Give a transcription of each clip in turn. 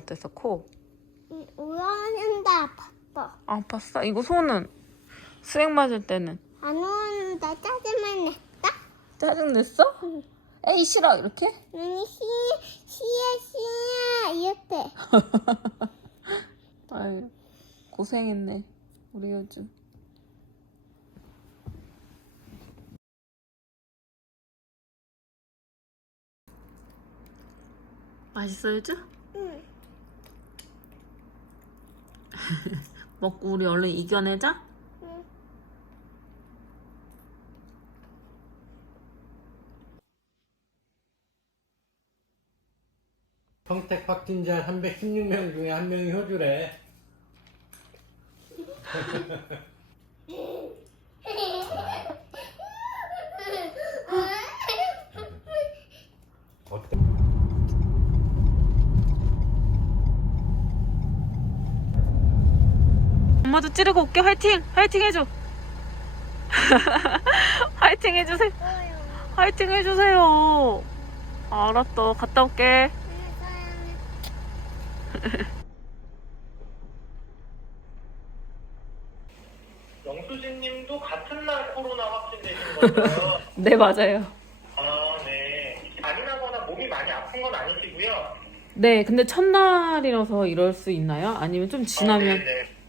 어땠어 코? 우는데 아팠어. 아, 아팠어? 이거 손은 수액 맞을 때는 안 우는데 짜증만 냈다. 짜증 냈어? 에이 싫어 이렇게? 눈이 시, 시야, 시야, 이렇게. 아유 고생했네 우리 요즘 맛있어 요즘? 응. 먹고 우리 얼른 이겨내자 응. 평택 확진자 316명 중에 한 명이 효주래. 엄마도 찌르고 올게 화이팅! 화이팅 해줘 화이팅 해주세요 화이팅 해주세요 알았어 갔다 올게 영수진님도 같은 날 코로나 확진되신 건가요? 네 맞아요 아, 네. 잔인하거나 몸이 많이 아픈 건 아니시고요. 네 근데 첫날이라서 이럴 수 있나요? 아니면 좀 지나면 아, 네 네.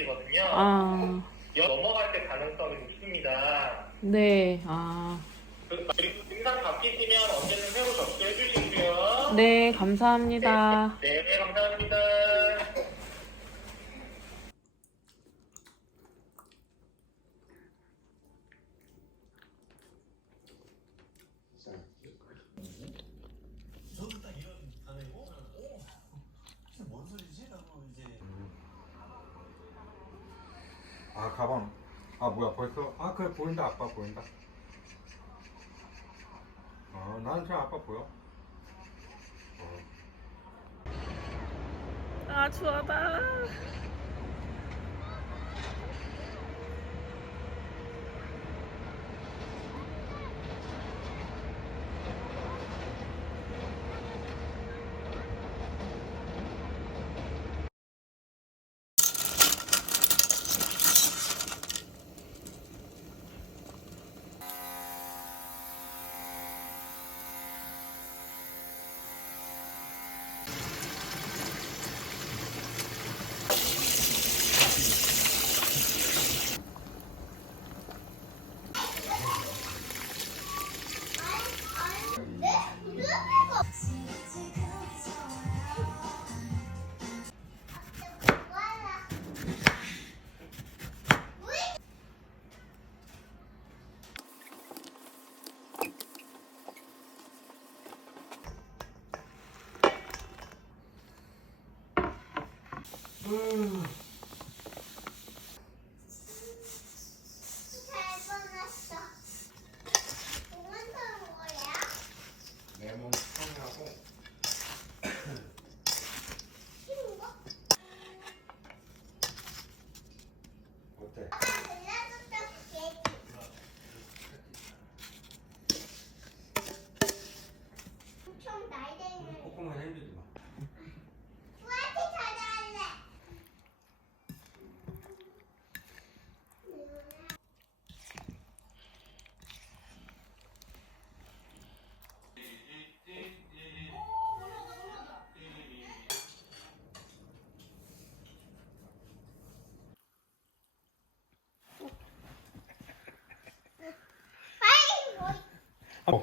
180이거든요. 아. 넘어갈 때 가능성이 높습니다. 네. 아. 그, 그, 증상 바뀌시면 언제든 새로 접수해 주시고요. 네, 감사합니다. 네, 네, 네 감사합니다. 아 가방. 아 뭐야 벌써? 아 그래 보인다 아빠 보인다. 아 나는 저 아빠 보여. 어. 아, 추워다. Mm.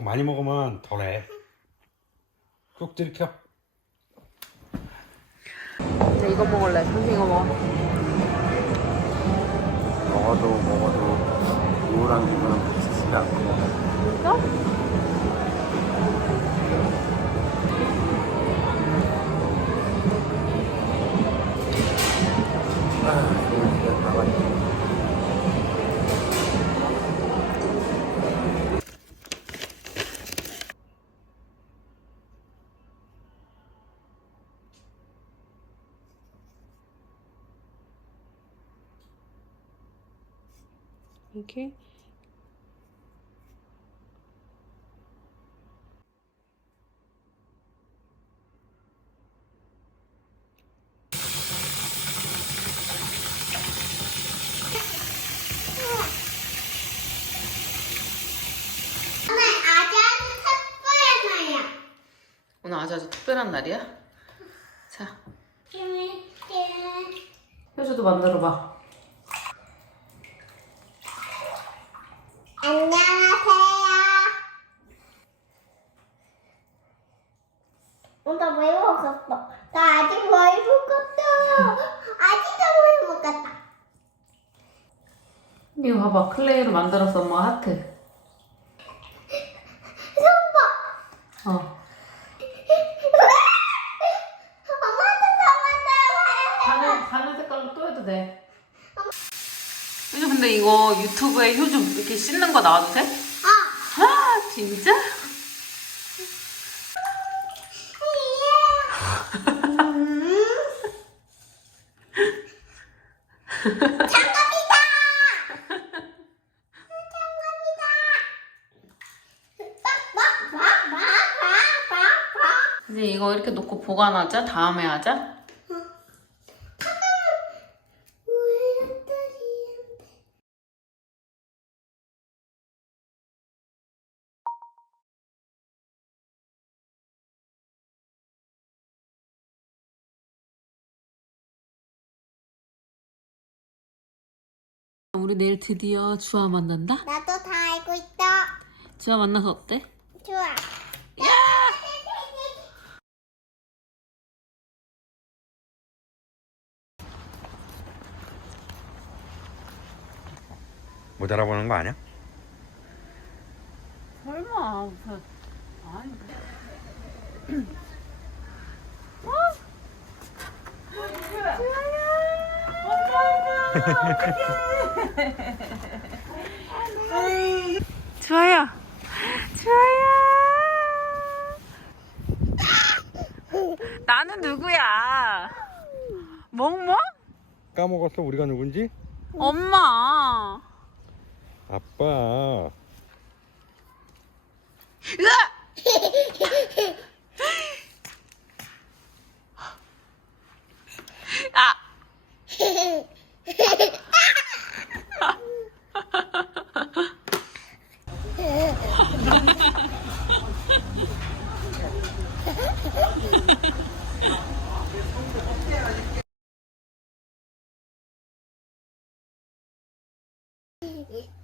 많이 먹으면 덜해. 쭉 들켜. 네, 이거 먹을래. 선생 이거 먹어. 먹어도 먹어도 우울한 기분은 붙이지가 않고 진짜? 이렇게 오늘 아주 특별한 날이야. 오늘 아주 아주 특별한 날이야? 자, 효주도 만들어봐. 안녕하세요. 어, 나왜 먹었어? 나 아직 뭘 먹었어? 아직도 뭘 먹었다. 이거 봐봐. 클레이로 만들었어, 엄마 하트. 손봐. 어. 엄마도 더 만들어봐야 다른, 다른 색깔로 또 해도 돼. 근데 이거 유튜브에 효주 이렇게 씻는 거 나와도 돼? 아, 아, 진짜? 음. 장갑이다. 장갑이다. 이제 이거 이렇게 놓고 보관하자. 다음에 하자. 우리 내일 드디어 주아 만난다? 나도 다 알고 있다. 주아 만나서 어때? 좋아. 못 알아보는 거 아니야? 설마 무슨 아니 주아야 주아야 나는 누구야 멍멍? 까먹었어 우리가 누군지? 엄마 아빠 으아! Mm-hmm.